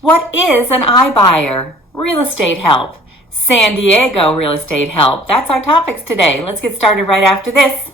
What is an iBuyer? Real estate help. San Diego real estate help. That's our topics today. Let's get started right after this.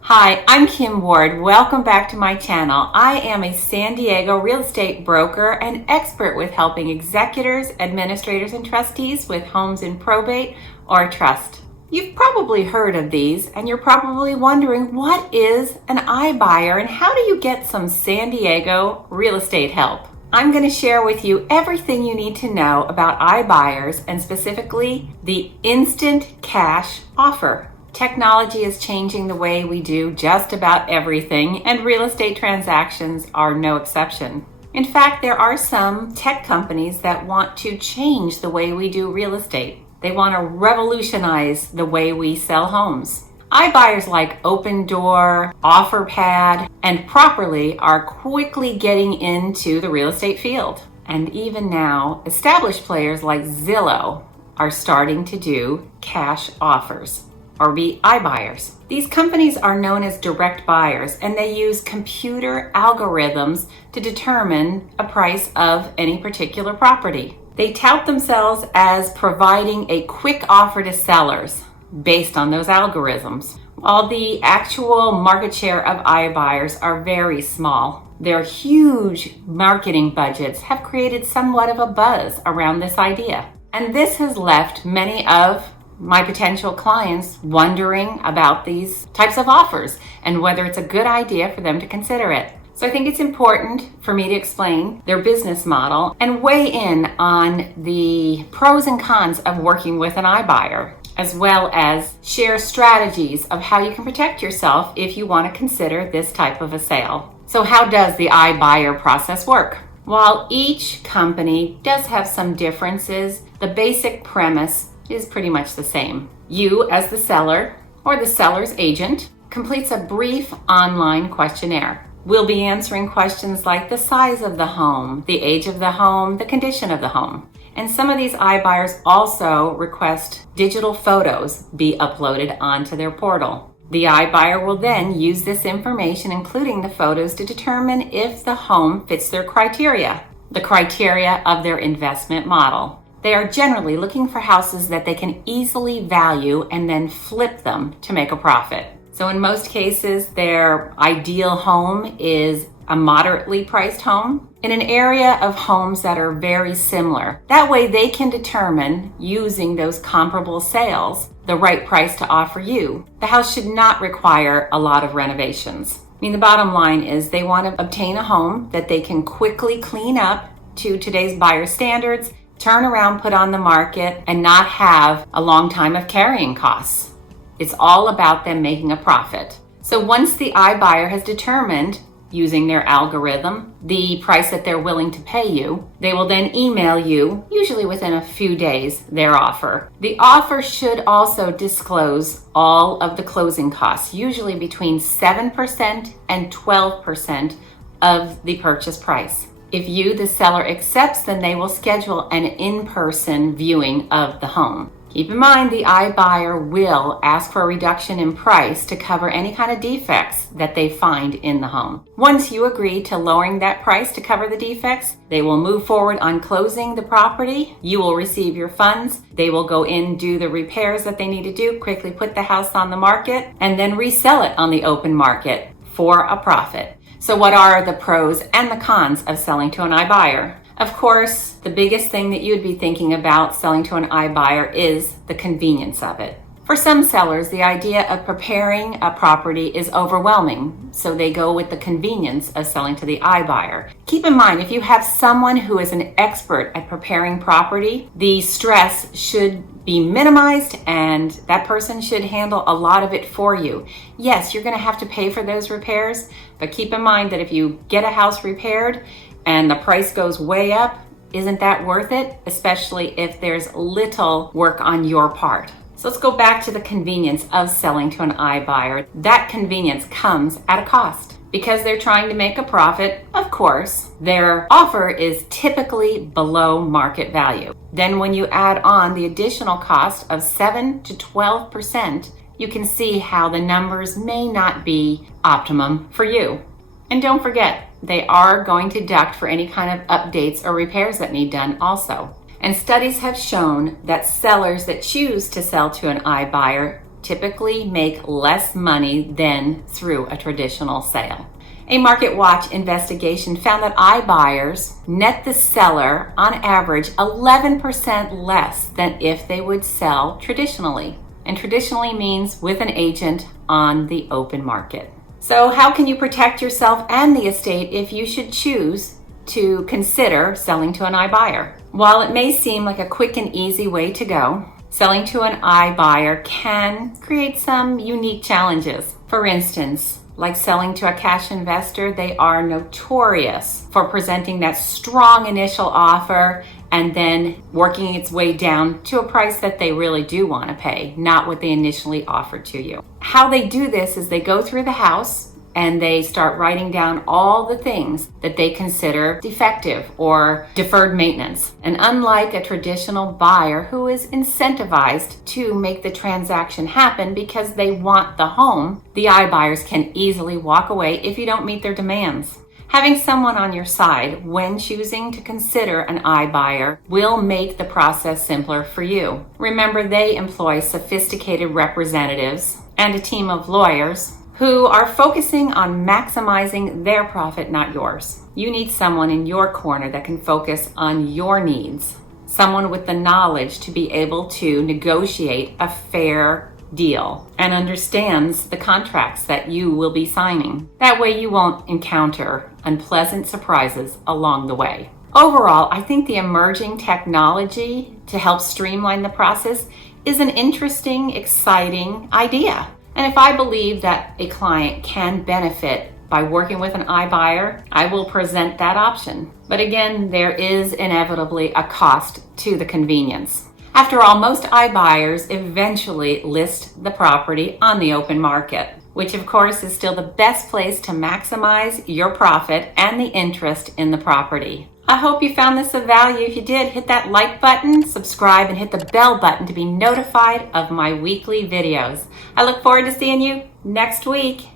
Hi, I'm Kim Ward. Welcome back to my channel. I am a San Diego real estate broker and expert with helping executors, administrators, and trustees with homes in probate or trust. You've probably heard of these, and you're probably wondering, what is an iBuyer and how do you get some San Diego real estate help? I'm going to share with you everything you need to know about iBuyers and specifically the instant cash offer. Technology is changing the way we do just about everything, and real estate transactions are no exception. In fact, there are some tech companies that want to change the way we do real estate. They want to revolutionize the way we sell homes. iBuyers like Opendoor, Offerpad, and Properly are quickly getting into the real estate field. And even now, established players like Zillow are starting to do cash offers, or be iBuyers. These companies are known as direct buyers, and they use computer algorithms to determine a price of any particular property. They tout themselves as providing a quick offer to sellers based on those algorithms, while the actual market share of iBuyers are very small. Their huge marketing budgets have created somewhat of a buzz around this idea. And this has left many of my potential clients wondering about these types of offers and whether it's a good idea for them to consider it. So I think it's important for me to explain their business model and weigh in on the pros and cons of working with an iBuyer, as well as share strategies of how you can protect yourself if you want to consider this type of a sale. So how does the iBuyer process work? While each company does have some differences, the basic premise is pretty much the same. You, as the seller or the seller's agent, completes a brief online questionnaire. We'll be answering questions like the size of the home, the age of the home, the condition of the home. And some of these iBuyers also request digital photos be uploaded onto their portal. The iBuyer will then use this information, including the photos, to determine if the home fits their criteria, the criteria of their investment model. They are generally looking for houses that they can easily value and then flip them to make a profit. So in most cases, their ideal home is a moderately priced home in an area of homes that are very similar. That way they can determine, using those comparable sales, the right price to offer you. The house should not require a lot of renovations. The bottom line is they want to obtain a home that they can quickly clean up to today's buyer standards, turn around, put on the market, and not have a long time of carrying costs. It's all about them making a profit. So once the iBuyer has determined, using their algorithm, the price that they're willing to pay you, they will then email you, usually within a few days, their offer. The offer should also disclose all of the closing costs, usually between 7% and 12% of the purchase price. If you, the seller, accepts, then they will schedule an in-person viewing of the home. Keep in mind, the iBuyer will ask for a reduction in price to cover any kind of defects that they find in the home. Once you agree to lowering that price to cover the defects, they will move forward on closing the property. You will receive your funds. They will go in, do the repairs that they need to do, quickly put the house on the market, and then resell it on the open market for a profit. So what are the pros and the cons of selling to an iBuyer? Of course, the biggest thing that you'd be thinking about selling to an iBuyer is the convenience of it. For some sellers, the idea of preparing a property is overwhelming, so they go with the convenience of selling to the iBuyer. Keep in mind, if you have someone who is an expert at preparing property, the stress should be minimized and that person should handle a lot of it for you. Yes, you're going to have to pay for those repairs, but keep in mind that if you get a house repaired and the price goes way up, isn't that worth it? Especially if there's little work on your part. So let's go back to the convenience of selling to an iBuyer. That convenience comes at a cost. Because they're trying to make a profit, of course, their offer is typically below market value. Then when you add on the additional cost of 7 to 12%, you can see how the numbers may not be optimum for you. And don't forget, they are going to deduct for any kind of updates or repairs that need done also. And studies have shown that sellers that choose to sell to an iBuyer typically make less money than through a traditional sale. A Market Watch investigation found that iBuyers net the seller on average 11% less than if they would sell traditionally. And traditionally means with an agent on the open market. So how can you protect yourself and the estate if you should choose to consider selling to an iBuyer? While it may seem like a quick and easy way to go, selling to an iBuyer can create some unique challenges. For instance, like selling to a cash investor, they are notorious for presenting that strong initial offer and then working its way down to a price that they really do want to pay, not what they initially offered to you. How they do this is they go through the house and they start writing down all the things that they consider defective or deferred maintenance. And unlike a traditional buyer who is incentivized to make the transaction happen because they want the home, the iBuyers can easily walk away if you don't meet their demands. Having someone on your side when choosing to consider an iBuyer will make the process simpler for you. Remember, they employ sophisticated representatives and a team of lawyers who are focusing on maximizing their profit, not yours. You need someone in your corner that can focus on your needs, someone with the knowledge to be able to negotiate a fair deal and understands the contracts that you will be signing. That way you won't encounter unpleasant surprises along the way. Overall, I think the emerging technology to help streamline the process is an interesting, exciting idea. And if I believe that a client can benefit by working with an iBuyer, I will present that option. But again, there is inevitably a cost to the convenience. After all, most iBuyers eventually list the property on the open market, which of course is still the best place to maximize your profit and the interest in the property. I hope you found this of value. If you did, hit that like button, subscribe, and hit the bell button to be notified of my weekly videos. I look forward to seeing you next week.